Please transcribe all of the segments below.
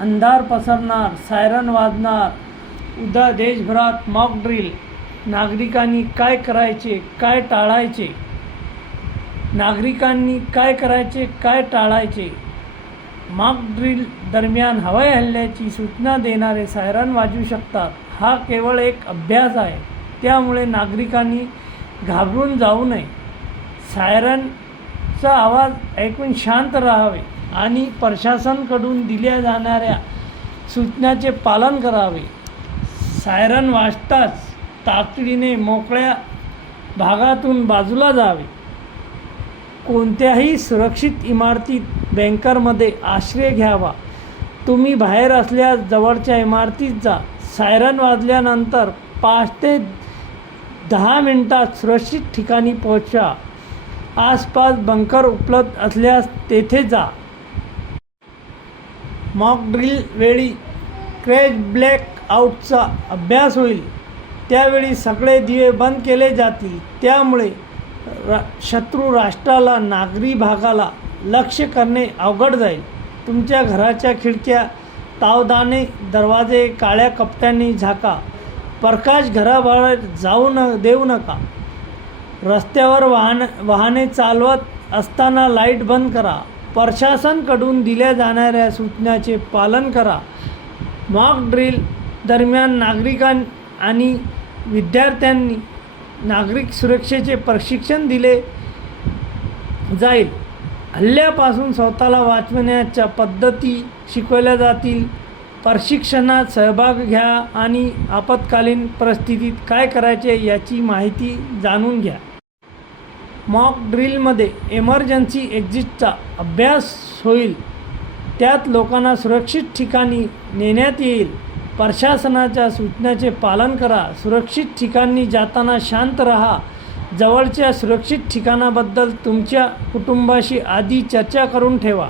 अंधार पसरणार सायरन वाजणार. उद्या देशभरात मॉक ड्रिल नागरिकांनी काय करायचे काय टाळायचे? नागरिकांनी काय करायचे काय टाळायचे? मॉक ड्रिल दरम्यान हवाई हल्ल्याची सूचना देणारे सायरन वाजू शकतात. हा केवळ एक अभ्यास आहे. त्यामुळे नागरिकांनी घाबरून जाऊ नये. सायरनचा आवाज ऐकून शांत राहावे. आणि प्रशासनाकडून दिल्या जाणाऱ्या सूचनाचे पालन करावे. सायरन वाजताच तातडीने मोकळ्या भागातून बाजूला जावे. कोणत्याही सुरक्षित इमारतीत बँकरमध्ये आश्रय घ्यावा. तुम्ही बाहेर असल्यास जवळच्या इमारतीत जा. सायरन वाजल्यानंतर पाच ते दहा मिनटात सुरक्षित ठिकाणी पोहोचा. आसपास बंकर उपलब्ध असल्यास तेथे जा. मॉक ड्रिल वेळी क्रॅश ब्लॅकआउटचा अभ्यास होईल. त्यावेळी सगळे दिवे बंद केले जातील. त्यामुळे रा शत्रू राष्ट्राला नागरी भागाला लक्ष्य करणे अवघड जाईल. तुमच्या घराच्या खिडक्या तावदाने दरवाजे काळ्या कपट्यांनी झाका. प्रकाश घराबाहेर जाऊ न देऊ नका. रस्त्यावर वाहन वाहने चालवत असताना लाइट बंद करा. प्रशासनकडून दिल्या जाणाऱ्या सूचनाचे पालन करा. मॉक ड्रिल दरम्यान नागरिकां आणि विद्यार्थ्यांनी नागरिक सुरक्षेचे प्रशिक्षण दिले जाईल. हल्ल्यापासून स्वतःला वाचवण्याच्या पद्धती शिकवल्या जातील. प्रशिक्षणात सहभाग घ्या आणि आपत्कालीन परिस्थितीत काय करायचे याची माहिती जाणून घ्या. मॉक ड्रिलमध्ये एमर्जन्सी एक्झिटचा अभ्यास होईल. त्यात लोकांना सुरक्षित ठिकाणी नेण्यात येईल. प्रशासनाच्या सूचनाचे पालन करा. सुरक्षित ठिकाणी जाताना शांत राहा. जवळच्या सुरक्षित ठिकाणाबद्दल तुमच्या कुटुंबाशी आधी चर्चा करून ठेवा.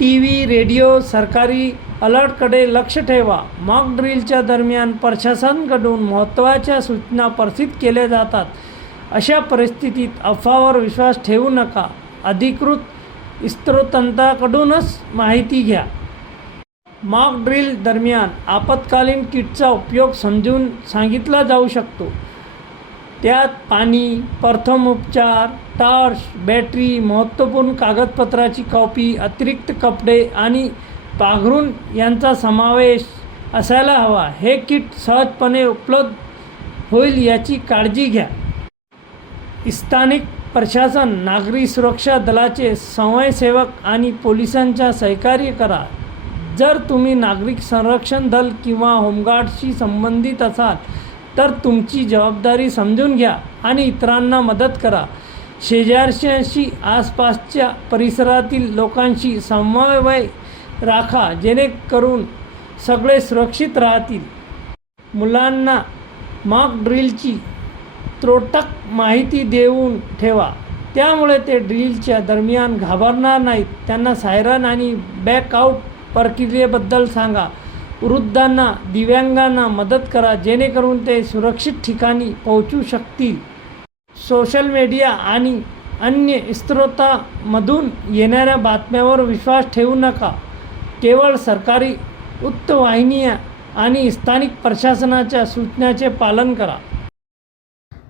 टी व्ही रेडिओ सरकारी अलर्टकडे लक्ष ठेवा. मॉक ड्रिलच्या दरम्यान प्रशासनाकडून महत्त्वाच्या सूचना प्रसिद्ध केल्या जातात. अशा परिस्थितीत अफवावर विश्वास ठेवू नका. अधिकृत स्त्रोतांकडूनच माहिती घ्या. मॉक ड्रिल दरम्यान आपत्कालीन किटचा उपयोग समजून सांगितला जाऊ शकतो. त्यात पाणी प्रथमोपचार टॉर्च बॅटरी महत्त्वपूर्ण कागदपत्राची कॉपी अतिरिक्त कपडे आणि पाघरून यांचा समावेश असायला हवा. हे किट सहजपणे उपलब्ध होईल याची काळजी घ्या. स्थानिक प्रशासन नागरी सुरक्षा दलाचे स्वयंसेवक आणि पोलिसांच्या सहकार्य करा. जर तुम्ही नागरिक संरक्षण दल किंवा होमगार्डशी संबंधित असाल तर तुमची जबाबदारी समजून घ्या आणि इतरांना मदत करा. शेजारशांशी आसपासच्या परिसरातील लोकांशी समन्वय राखा जेणेकरून सगळे सुरक्षित राहतील. मुलांना मॉक ड्रिलची त्रोटक माहिती देऊन ठेवा. त्यामुळे ते ड्रिलच्या दरम्यान घाबरणार नाहीत. त्यांना सायरन आणि बॅकआउट प्रक्रियेबद्दल सांगा. वृद्धांना दिव्यांगांना मदत करा जेणेकरून ते सुरक्षित ठिकाणी पोहोचू शकतील. सोशल मीडिया आणि अन्य स्रोतामधून येणाऱ्या बातम्यावर विश्वास ठेवू नका. केवळ सरकारी वृत्तवाहिन्या आणि स्थानिक प्रशासनाच्या सूचनाचे पालन करा.